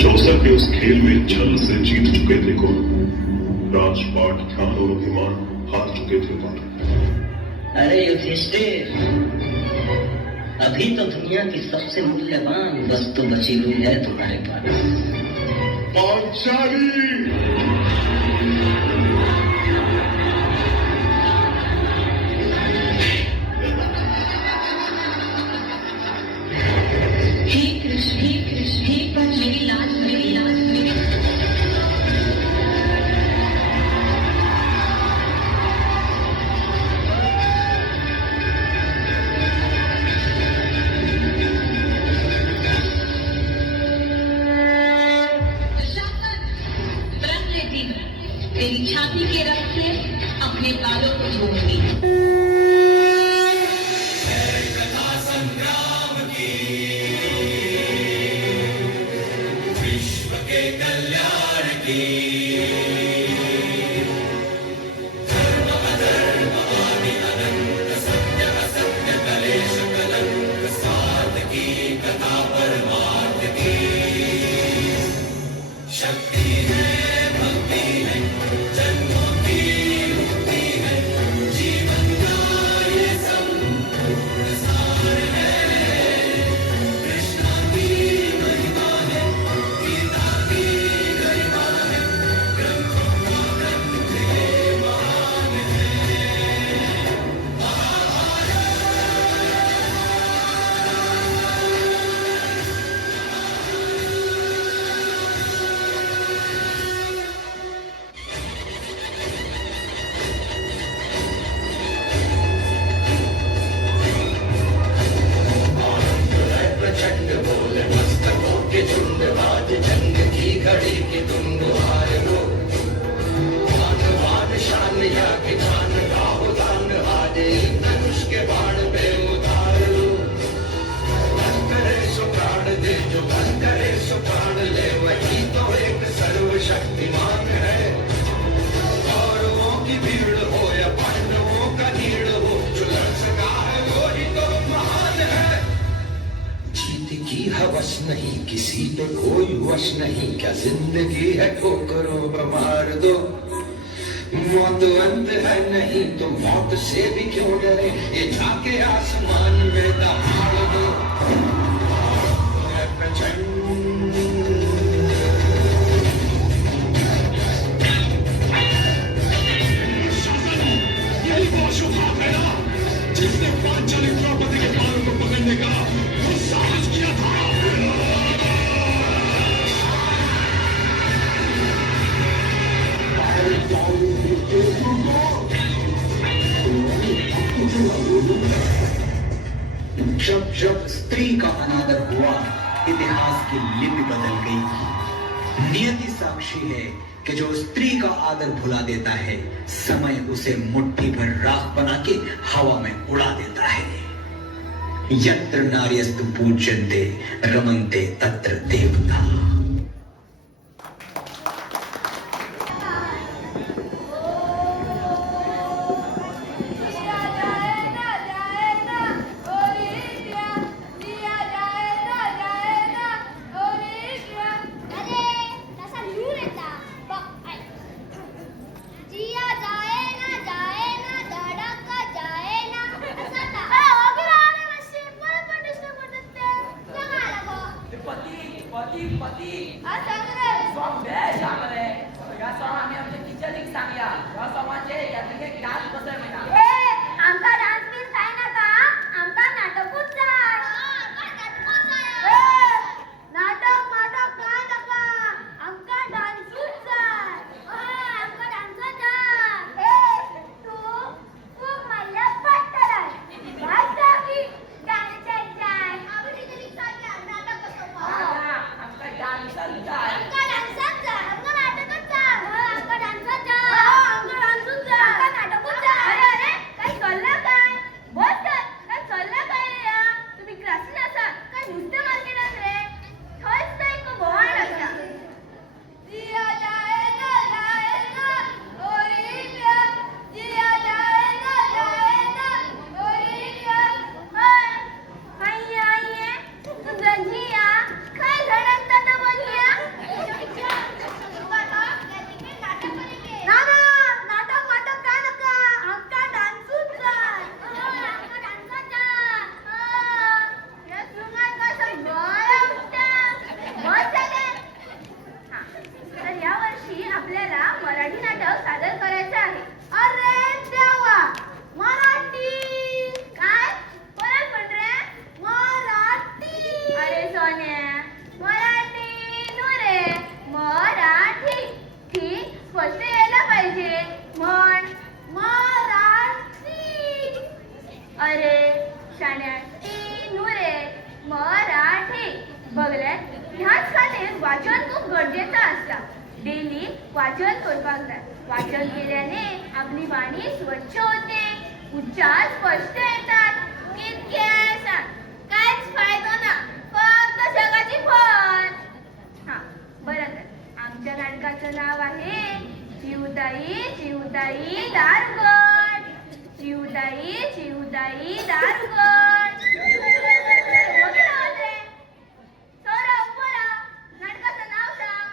चौसर के उस खेल में छल से जीत चुके थे को राजपाट ध्यान और अभिमान हार चुके थे पार। अरे युधिष्ठिर, अभी तो दुनिया की सबसे मूल्यवान वस्तु बची हुई है तुम्हारे पास। पांचाली तेरी छाती के रक्त से अपने बालों को झूमती। संग्राम की विश्व के कल्याण की धर्म अधर्म आदि अनंत सत्य असत्य कलेश कलंक स्वार्थ की कथा परमार्थ की शक्ति है, भक्ति है, जन्मों की मुक्ति है, जीवन का ये संपूर्ण सार है। कृष्णा की महिमा है, गीता की गरिमा है, ग्रंथों का ग्रंथ है, महान है। प्रचंड बोले मस्तकों के झुंड, आज जंग की घड़ी की तुम गुहार हो। मान मान शान या कि जान गाओ दान, आज एक धनुष के बाण पे उतार लो। मन करे सो प्राण दे, जो मन करे सो प्राण ले, वही तो एक सर्वशक्तिमान है। कौरवों की भीड़ हो या पांडवों का नीड़ हो, जो लड़ सका है वो ही तो महान है। जीत की हवस नहीं, किसी पे कोई वश नहीं, क्या जिंदगी है ठोकरों पे मार दो। मौत अंत है नहीं तो मौत से भी क्यों डरे, ये जाके आसमान में दहाड़ दो। प्रचंड यही वो अशोक है ना, जिसने पांचाली द्रौपदी के बालों को पकड़ने का वो साहस किया था। जब जब स्त्री का अनादर हुआ, इतिहास की लिपि बदल गई। नियति साक्षी है कि जो स्त्री का आदर भुला देता है, समय उसे मुट्ठी भर राख बना के हवा में उड़ा देता है। यत्र नार्यस्तु पूज्यन्ते रमन्ते तत्र देवता। नाटक वाचन खूप गरजेचं असतं. डेली वाचन करपाक जाय. वाचन केल्याने आपली वाणी स्वच्छ होते, उच्चार स्पष्ट येतात. कितके सांग, काहीच फायदो ना, फक्त जगाची फळ. हा बरं, तर आमच्या नाटकाचं नाव आहे चिऊताई चिऊताई दारुगड. चिऊताई चिऊताई दारुगड. सौरभ बोला, नाटकाचं नाव सांग.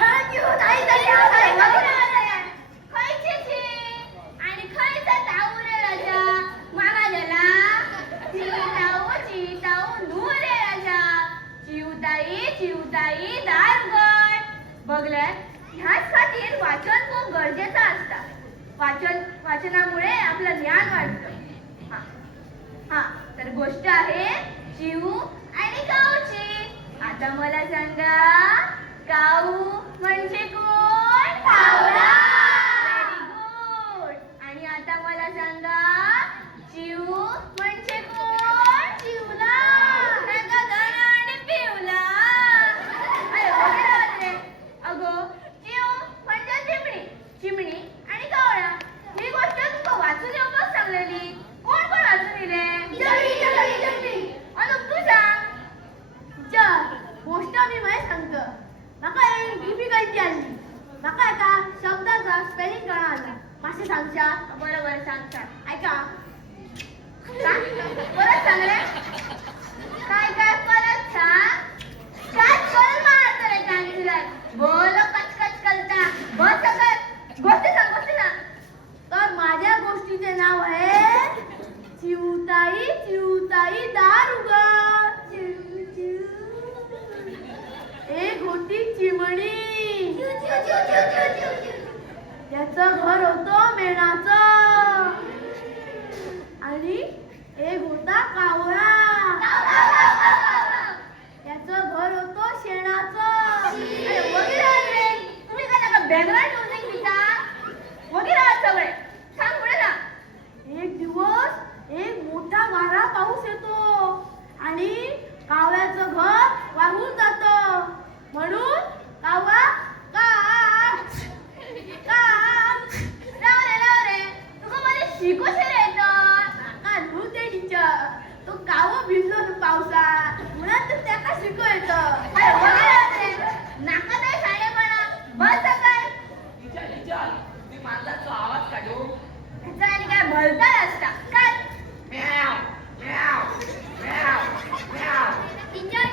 हा, चिऊताई तरी नाव आहे. बघून आलंय. खयची छी? आणि खयचा ताऊ रे राजा? मामा गेला. चिताऊ नू रे राजा. चिऊताई चिऊताई दारुगड. बघल्यात, ह्याच खातीर वाचन खूप गरजेचं असतं. वाचनामुळे आपलं ज्ञान वाढतं. हा, तर गोष्ट आहे चिऊ आणि काऊची. आता मला सांगा, काऊ म्हणजे कोण? कावळा. Very good. आणि आता मला सांगा, चिऊ म्हणजे कोण? चिवला. नका गाणं आणि पिवला. अरे वगैरे. अगो, चिऊ म्हणजे चिमणी. चिमणी आणि कावळा. ही गोष्ट तुका वाचून येऊ बघ सांगलेली. कोण कोण वाचून दिले? अनु तू सांग. गोष्ट मी माहीत सांगतो. म्हाका एक डिफिकल्टी आली. म्हाका एका शब्दाचा स्पेलिंग कळना. मातशें सांगशा? बरोबर सांग. ऐका. परत सांग रे. काय काय परत सांग. काय कल मारतो रे कांजीलाय. बोलो कचकच कलता. बस सकत. गोष्टी सांग. तर माझ्या गोष्टीचे नाव आहे चिऊताई चिऊताई दारुगड. एक होती चिमणी. त्याचं घर होतं मेणाचं. आणि एक होता कावळा. त्याचं घर होतं शेणाचं. तुम्ही काय बॅकग्राऊंड म्युझिक लिहिता? वगैरे आहात सगळे. सांग पुढे ना. एक दिवस एक मोठा वारा पाऊस येतो आणि कावळ्याचं घर वाहून जातं. म्हणून कावळा लाव रे. तुका मला शिकोशे रे का नव्हते टीचर. तो कावळा भिजलो तू पावसात, म्हणून तर त्याका शिको येतं. अरे वगैरे नाका नाही साडेपणा. बस काय मी माझा तो आवाज काढू. ह्याचा आणि काय भलता असता काय? टीचर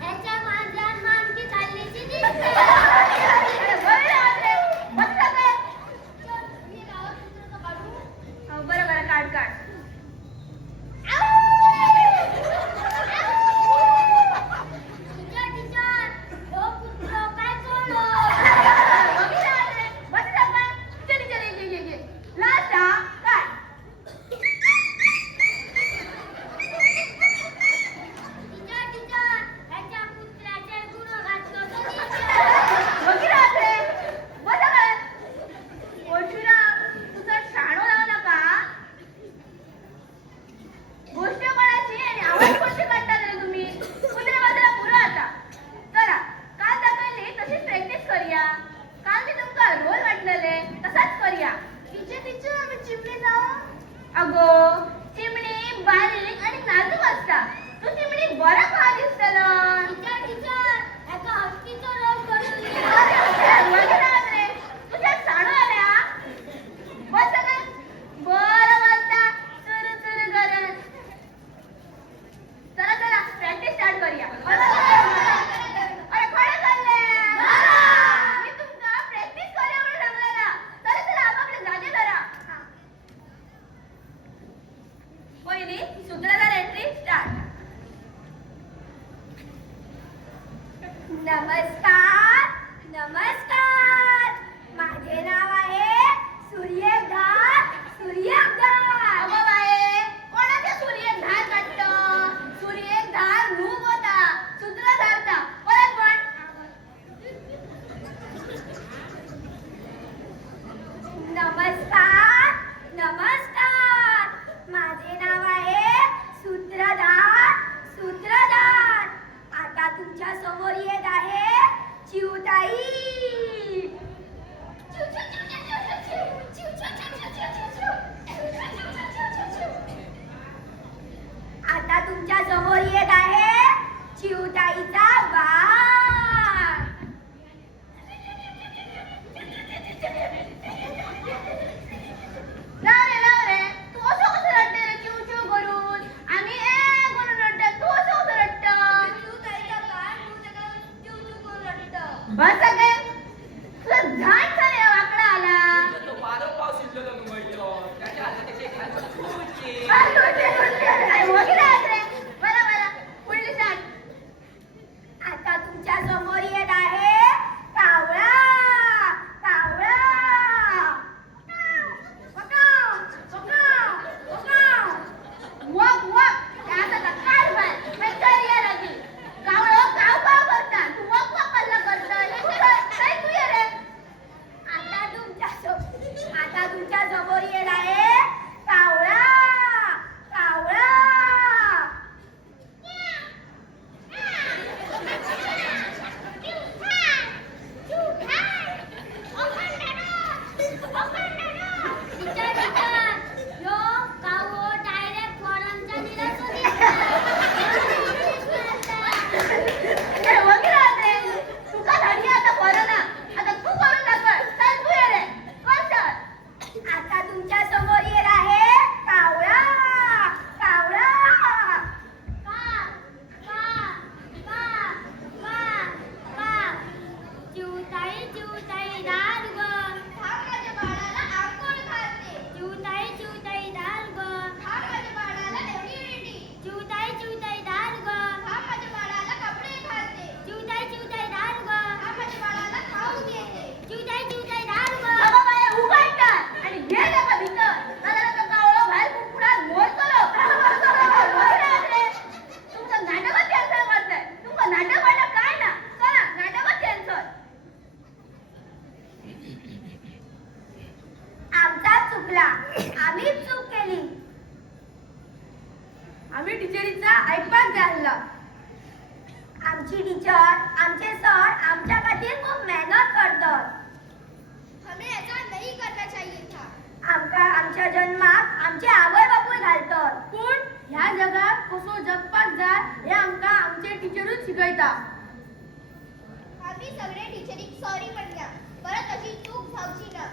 ह्याच्या माझ्यात मानकी चाललीची दिसते. बरं काढ. अगो, चिमणी बारीक आणि नाजूक असता. तू चिमणी बरा का दिसतलो. तुझ्या साडू आल्या. बस बरं बोलता. चुरू करत. चला प्रॅक्टिस स्टार्ट करूया. अरे खडे चालले. मी तुमका प्रॅक्टिस करूया म्हणून सांगलेला. चला आपापले जागे धरा. पहिली सूत्रधार एंट्री स्टार्ट. तुमच्या समोर येत आहे चिऊताईचा वाघ. लाव रे तू असं कसं रडते रे चिऊ चिऊ करून. आम्ही म्हणून रडतो, तू असं कसं रडतं. चिऊताईचा वाघ चिऊ चिऊ करून रडतं. बस काय तुला झाड झाले वाकडा आला. तो वारं पाऊस शिरलेला नुंबईचा. त्याच्या हातात ते खायचं खूपचे. पुढली सांग. आता तुमच्या समोर येत आहे कावळा. कावळा वकाव, वकाव, वकाव. वक, वक. त्याचा तर काढ बाय. मैं घरी ये लगी. कावळं काव काव करतात. तू वक वक कल्ला करतोय. काय तू ये रे? आता तुमच्या समोर येत आहे कावळा. कावळा आता तुमच्या समोर येत आहे कावळा. कावळा चिऊताई चिऊताई दार ग माझ्या बाळाला आंघोळ घालते. चिऊताई चिऊताई दार ग माझ्या बाळाला एवढी रेडी. चिऊताई चिऊताई दार ग माझ्या बाळाला कपडे घालते. चिऊताई चिऊताई दार ग माझ्या बाळाला खाऊ देते. चिऊताई चिऊताई दार ग आणि हे नका भीतर. मला नका कावळं बाहेर कुकुडात मोर करो. तुमचं नाटकच कॅन्सल करताय. तुमचं नाटक वाटप काय ना. चला नाटकच कॅन्सल. आमचा चुकला. आम्हीच चूक केली. आम्ही टीचरीचा ऐकपाक झाला. आमची टीचर आमचे सर आमच्या खातीर खूप मेहनत करतात. हमें ऐसा नहीं करना चाहिए था. आमच्या जन्माक आमचे आवय बापूय घालतात. पण ह्या जगात कसो जगपाक जाय हे आमका आमचे टीचरूच शिकयता. आम्ही सगळे टीचरीक सॉरी म्हणल्या. परत अशी चूक जावची ना.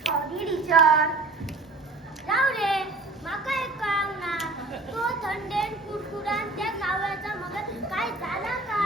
Sorry teacher. राव रे माका एक कळंगना तो थंडेन कुडकुडान त्या कावळ्याचा मग काय झाला का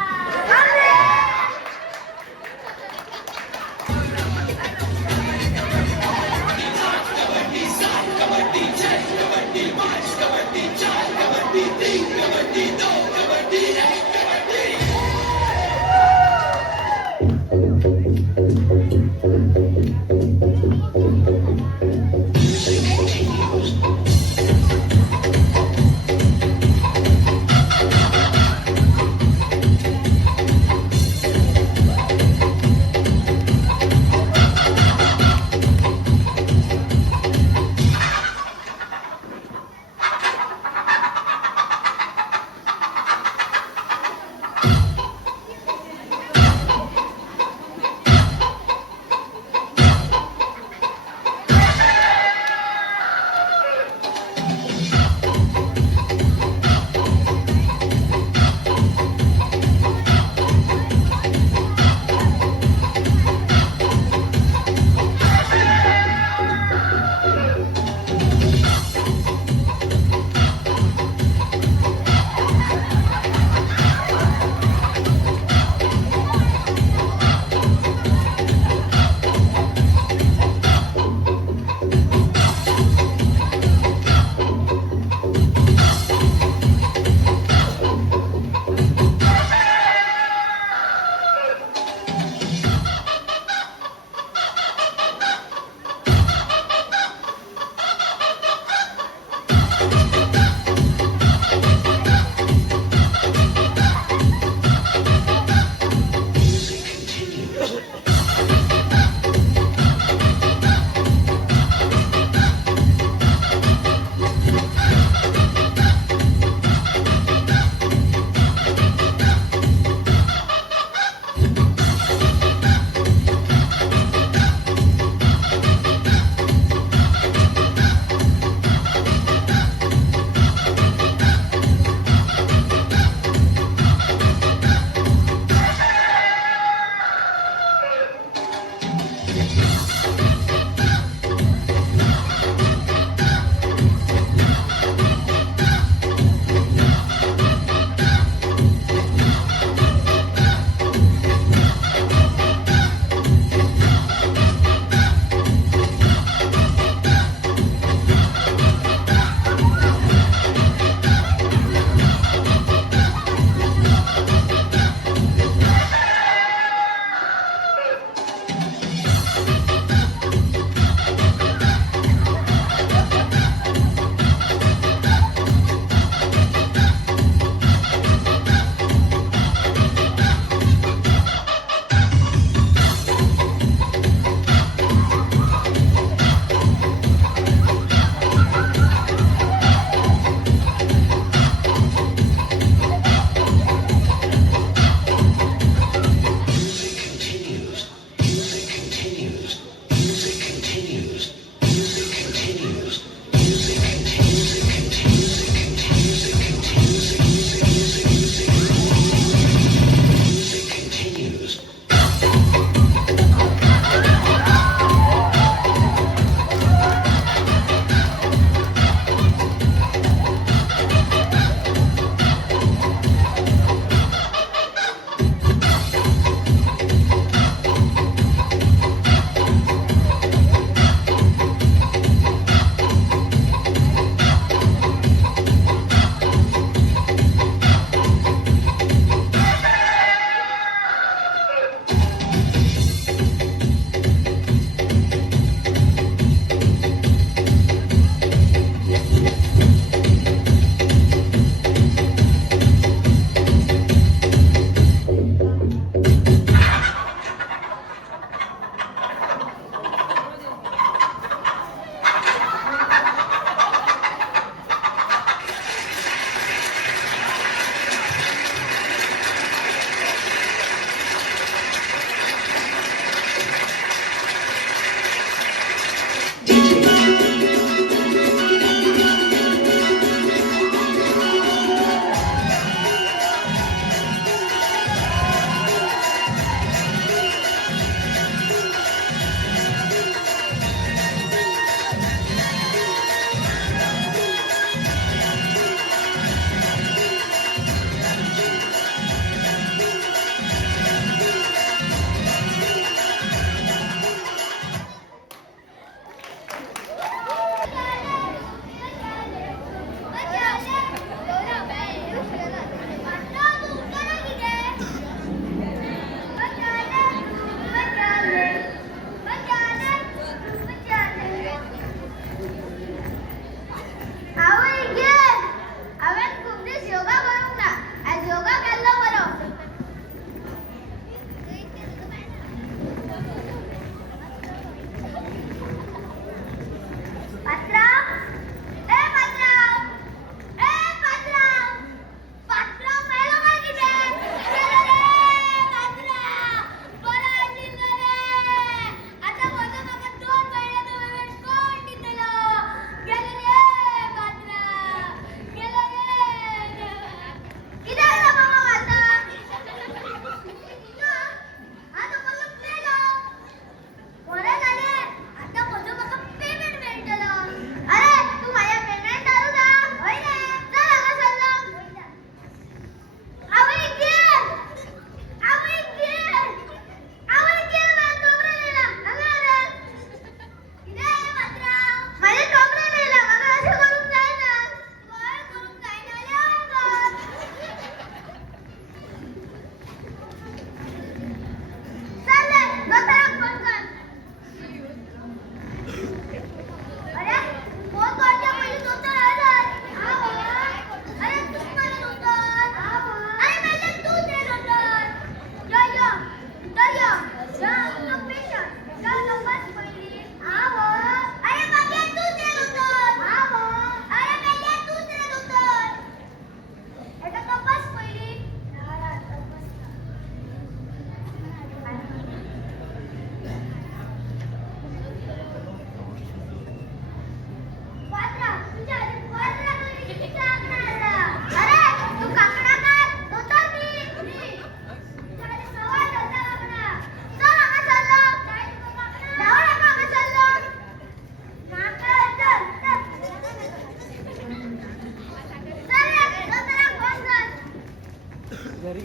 अरे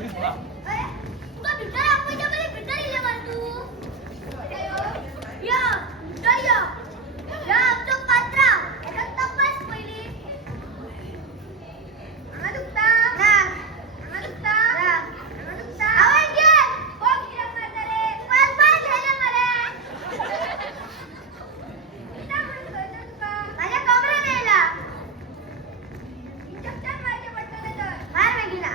तुका भितर आपल्या मध्ये भितर इले तू या भितर या आमचं पात्रा याचा तपास पहिली अंगा दुखता ना अंगा दुखता आवाज घे कोण किरक मारता रे पाच घ्यायला मला इथं म्हणून गरज तुका माझ्या कमरा नेला इंजेक्शन मारके पडतले तर मार वेगीला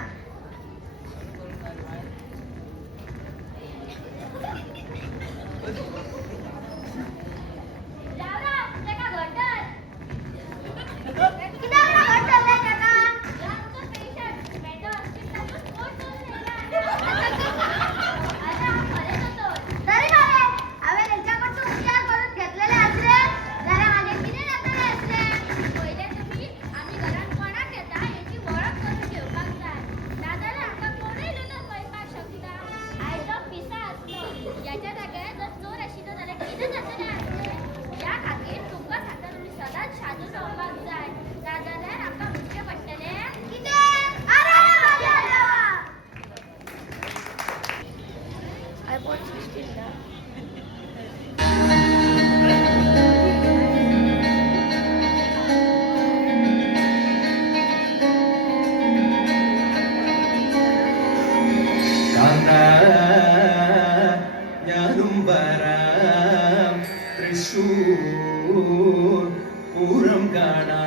याच्या जाग्यार जर चोर आशिल्लो जाल्यार कितें जातलें आसलें या खातीर तुमकां सांगता तुमी सदांच शादू रावपाक जाय नाजाल्यार आमकां मुटचें पडटलें कितें iPod 16 ना ഞാനും വരാം തൃശൂർ പൂരം കാണാൻ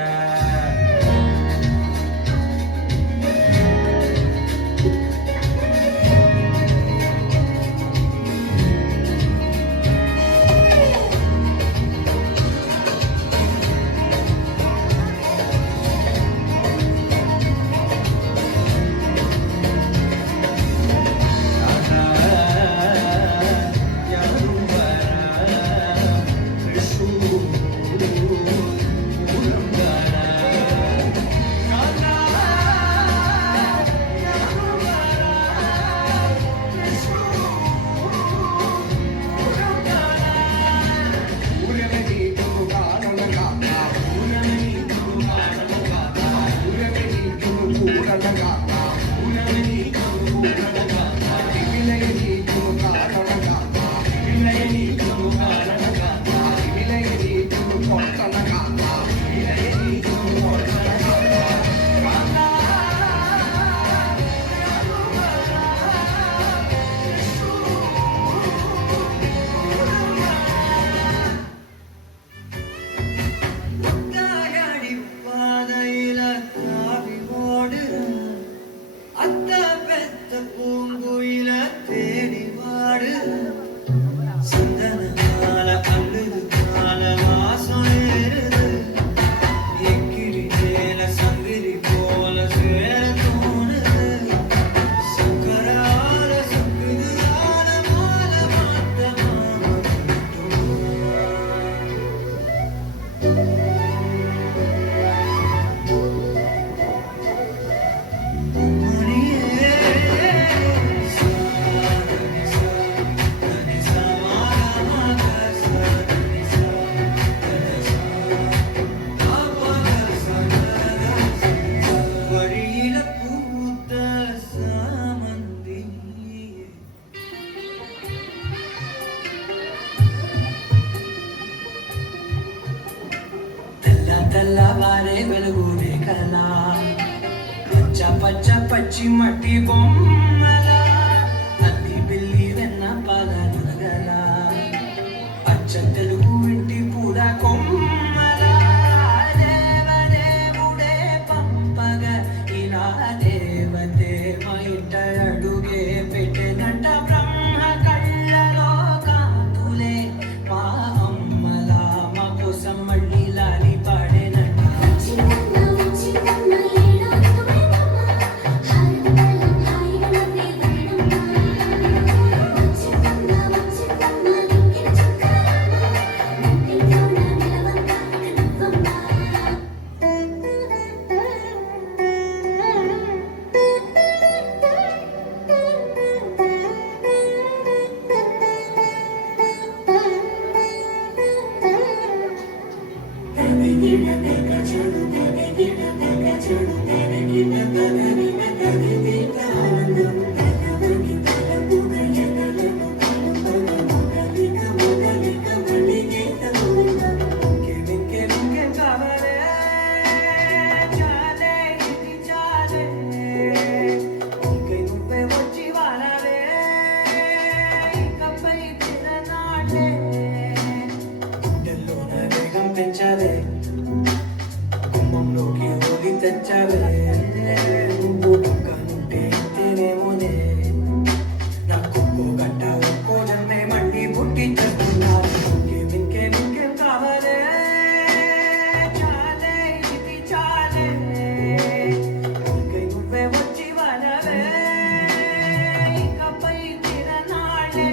తెల్లవారే వెలుగునే కలా పచ్చ పచ్చ పచ్చి మట్టి బొమ్మల అద్ది పిల్లి వెన్న పాల నగల పచ్చ తెలుగు ఇంటి పూల కొమ్మల దేవదేవుడే పంపగ ఇలా దేవతే మా ఇంట అడుగే పెట్టెనంట బ్రహ్మ కళ్ళలో కాంతులే మా అమ్మల మా కోసం మళ్ళీ లాలి పాడేనంట Thank you. teccave un buco canute tenevole na cucco gatta ucco janne mandi butti testuna minke minke kavale chale iti chale kai nuve vachi vanave kapai tiranale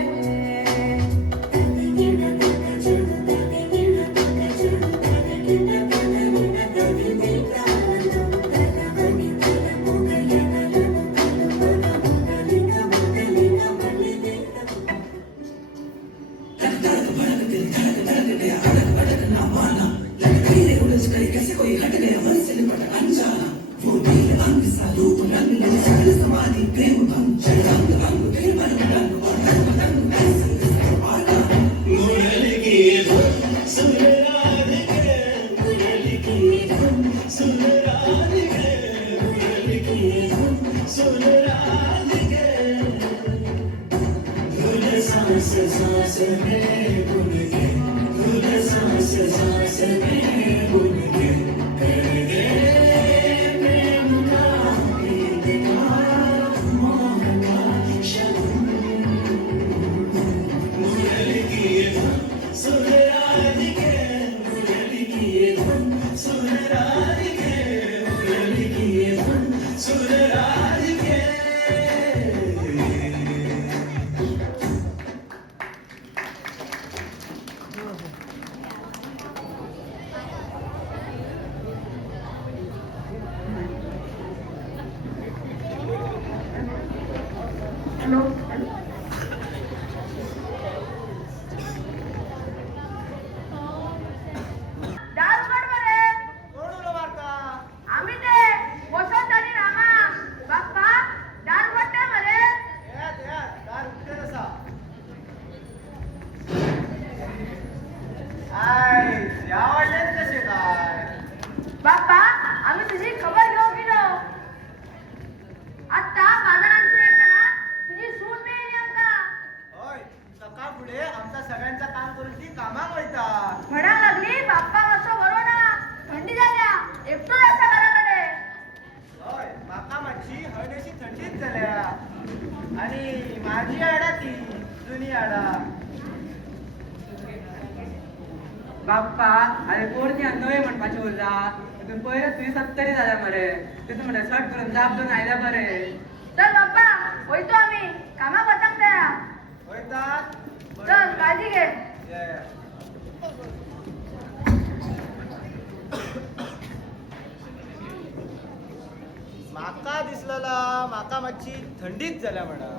दासगड मध्ये आम्ही ते वसंत आणि रामा बाप्पा दासगड मध्ये बाप्पा आम्ही तुझी खबर घेऊ गेलो आता बाजारांचे येताना तुझी सून मिळेल आमका पुढे आमचा सगळ्यांचा काम करून ती कामाक वयता म्हणा लागली बाप्पा असं बरो ना थंडी झाल्या एकटो जायचा घराकडे होय माका मातशी हळदशी थंडीच झाल्या आणि माझी आडा ती जुनी आडा बाप्पा अरे कोणती नवे म्हणपाची उरला तिथून पहिले तुझी 70 झाल्या मरे तिथून म्हणा शर्ट करून जाप दोन आयल्या बरे चल बाप्पा होयतो आम्ही कामा बचाक द्या वयतात चल काळजी घे माका दिसलेला माका मातशी थंडीच झाल्या म्हणा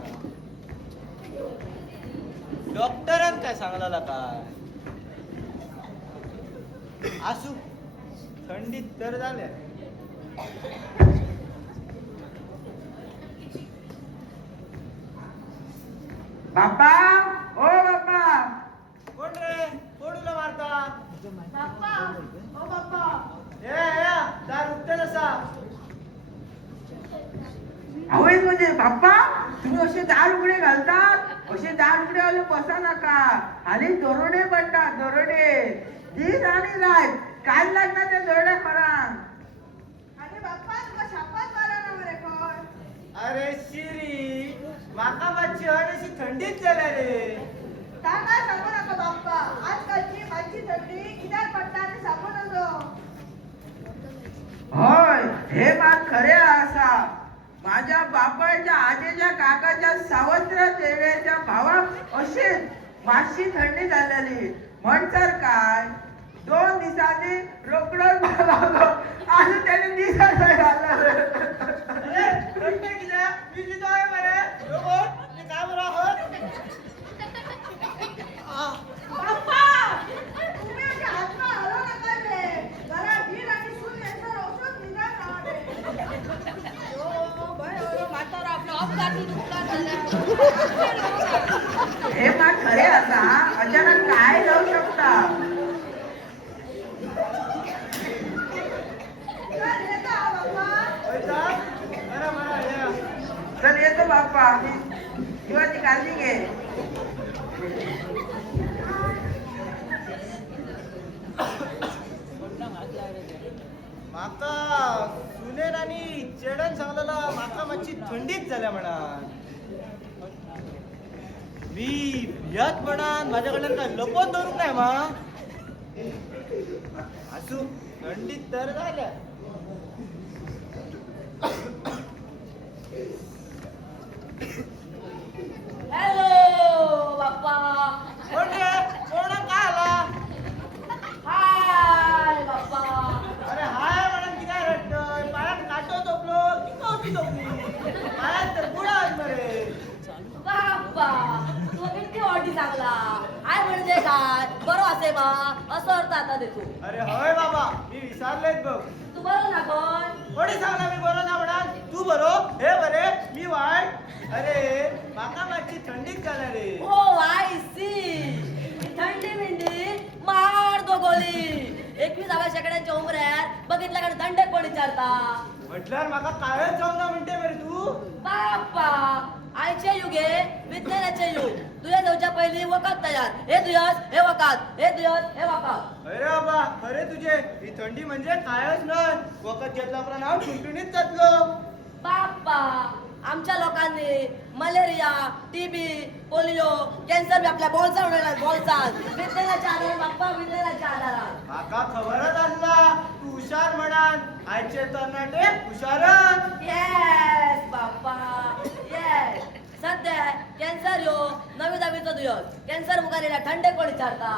डॉक्टरान काय सांगलेला काय आसू थंडीत तर झाल्या बाप्पा ओ बाप्पा कोण रे कोण तुला मारता बाप्पा ओ बाप्पा या दार उठतेल असा आवय म्हणजे बाप्पा तुम्ही असे दार उघडे घालतात असे दार उघडे आले बसा नका आणि दरोडे पडतात दरोडे दीस आणि रात काय लागणार त्या दरोड्या खरांग आणि बाप्पा तुका शापात मारा ना मरे कोण अरे शिरी माका मातशी अशी थंडीच झाल्या रे ता काय सांगू नका बाप्पा आजकालची मागची थंडी कित्याक पडटा आणि सांगू नजो होय हे बात खरे असा माझ्या बापाच्या आजेच्या काकाच्या सावत्र देवेच्या भावाक अशीच मातशी थंडी झालेली म्हणतर काय 2 दिवसांनी रोकडोच लागलो आणि त्याने दिसत नाही घालणार बाप्पा तुम्ही असे हातमा हलवू नका रे घरात धीर आणि सून यांचं औषध निघाल हे बात खरे असा अचानक काय जाऊ शकता चल येतो बाप्पा जीवाची काळजी घे माका सुनेन आणि चेडन सांगलेला माका मातशी थंडीच झाल्या म्हणा. मी भियात म्हणान माझ्याकडे काय लपवून धरूक नाही मा. असू थंडीत तर झाल्या. हॅलो बाप्पा. कोण रे? कोण काय आला? हाय बाप्पा. अरे हाय म्हणून किती रडतोय? पायात काटो झोपलो की कवटी झोपली? पायात तर बुडा आहे मरे. बाप्पा तू किती वाटी सांगला. हाय म्हणजे काय बरं असे बा असं अर्थ आता देतो. अरे होय बाबा मी विसरलेच बघ. तू बरं ना कोण. कोणी सांगला मी बरो ना म्हणाल. तू बरो हे बरे मी वाईट. अरे माका माझी थंडीच झाल्या रे. ओ आय सी. थंडी मिंडी मार दोगोली. 21व्या शेकड्यांच्या उमऱ्यात बघितल्या का थंडे कोण विचारता. म्हटल्यावर माका कायच जाऊ ना म्हणते बरे तू. बाप्पा आयचे युगे विज्ञानाचे युग. तुझ्या जाऊच्या पहिली वकात तयार. हे दिवस हे वकात हे दिवस हे वकात. अरे बाबा अरे तुझे ही थंडी म्हणजे कायच नाही. वखत घेतला आपला नाव ठुणठुणीत जातलो. बाप्पा आमच्या लोकांनी मलेरिया टीबी पोलिओ कॅन्सर बी आपल्या बोलचा उडवला बोलचाल. विज्ञानाच्या आधारात बाप्पा विज्ञानाच्या आधारात. माका खबरच असला तू हुशार म्हणान. आजचे तरणाटे हुशारच. येस बाप्पा येस. सध्या कॅन्सर यो नवी दहावीचो दिवस. कॅन्सर मुखारीला थंडे कोण विचारता.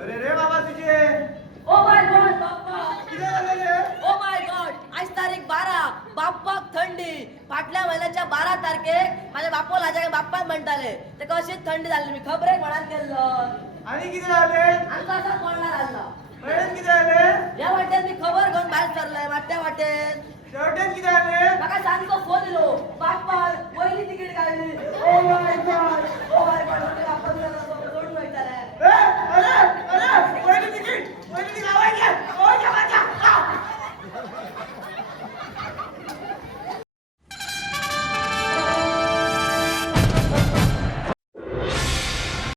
अरे रे बाबा तुझे ओ माय गॉड बाप्पा. किती झाले रे? ओ माय गॉड आज तारीख 12. बाप्पाक थंडी. फाटल्या महिन्याच्या 12 तारखेक माझ्या बाप्पाला माझ्या बाप्पा म्हणताले ते कशीच थंडी झाली. मी खबरे म्हणान केलं आणि किती झाले? आमचा असा पडला झाला. मॅडम किती झाले? या वाटेत मी खबर घेऊन बाहेर सरलोय. वाटत्या वाटेत शेवटेच किती झाले? माका सांगतो फोन दिलो.